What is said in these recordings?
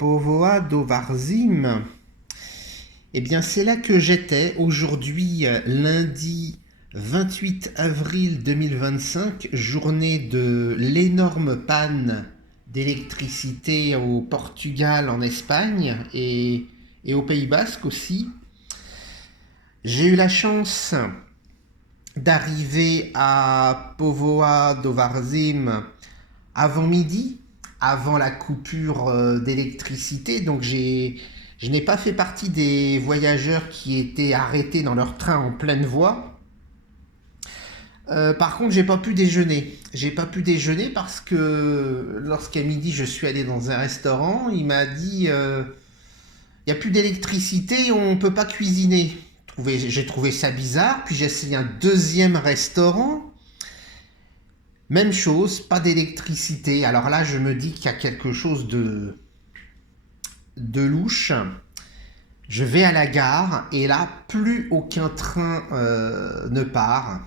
Povoa do Varzim. Eh bien, c'est là que j'étais aujourd'hui, lundi 28 avril 2025, journée de l'énorme panne d'électricité au Portugal, en Espagne et au Pays Basque aussi. J'ai eu la chance d'arriver à Povoa do Varzim avant midi, avant la coupure d'électricité. Donc je n'ai pas fait partie des voyageurs qui étaient arrêtés dans leur train en pleine voie. Par contre, j'ai pas pu déjeuner. J'ai pas pu déjeuner parce que lorsqu'à midi je suis allé dans un restaurant, il m'a dit il n'y a plus d'électricité, on ne peut pas cuisiner. J'ai trouvé ça bizarre, puis j'ai essayé un deuxième restaurant. Même chose, pas d'électricité. Alors là, je me dis qu'il y a quelque chose de louche. Je vais à la gare et là, plus aucun train ne part.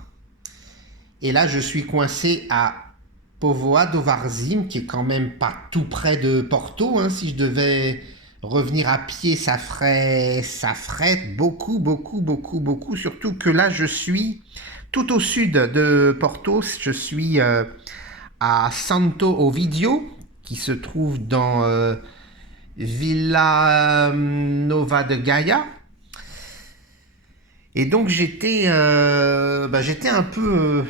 Et là, je suis coincé à Povoa do Varzim, qui est quand même pas tout près de Porto. Si je devais revenir à pied, ça ferait beaucoup, beaucoup, beaucoup, beaucoup. Surtout que là, je suis tout au sud de Porto. Je suis à Santo Ovidio, qui se trouve dans Vila Nova de Gaia. Et donc j'étais un peu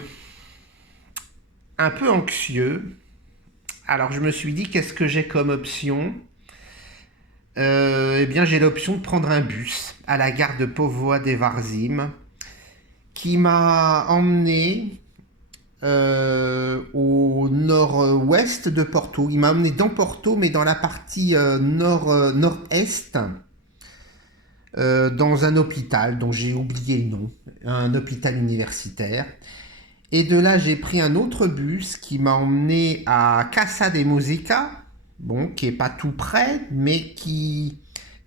anxieux. Alors je me suis dit, qu'est-ce que j'ai comme option? Eh bien j'ai l'option de prendre un bus à la gare de Povoa de Varzim qui m'a emmené au nord-ouest de Porto. Il m'a emmené dans Porto, mais dans la partie nord-est, dans un hôpital dont j'ai oublié le nom, un hôpital universitaire. Et de là, j'ai pris un autre bus qui m'a emmené à Casa de Musica, bon, qui est pas tout près, mais qui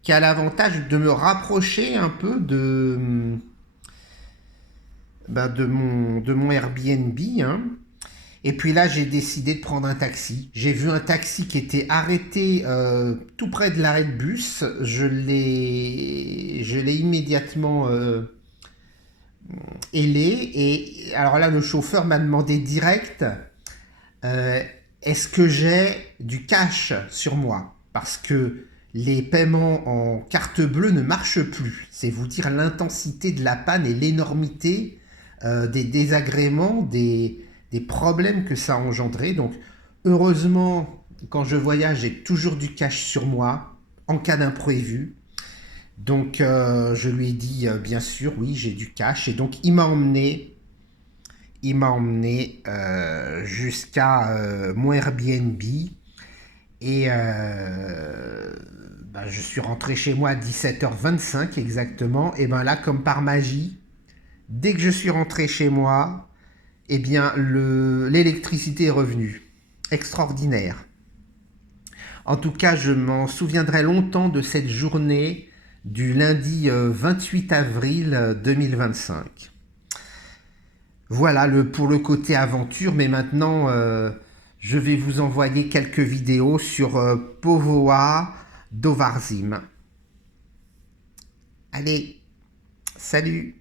a l'avantage de me rapprocher un peu de mon Airbnb. Et puis là, j'ai décidé de prendre un taxi. J'ai vu un taxi qui était arrêté tout près de l'arrêt de bus. Je l'ai immédiatement ailé. Et alors là, le chauffeur m'a demandé direct est-ce que j'ai du cash sur moi? Parce que les paiements en carte bleue ne marchent plus. C'est vous dire l'intensité de la panne et l'énormité des désagréments, des problèmes que ça a engendré. Donc, heureusement, quand je voyage, j'ai toujours du cash sur moi en cas d'imprévu. Donc, je lui ai dit, bien sûr, oui, j'ai du cash. Et donc, il m'a emmené jusqu'à mon Airbnb. Et je suis rentré chez moi à 17h25 exactement. Et bien là, comme par magie, dès que je suis rentré chez moi, eh bien, l'électricité est revenue. Extraordinaire. En tout cas, je m'en souviendrai longtemps de cette journée du lundi 28 avril 2025. Voilà pour le côté aventure, mais maintenant, je vais vous envoyer quelques vidéos sur Povoa do Varzim. Allez, salut!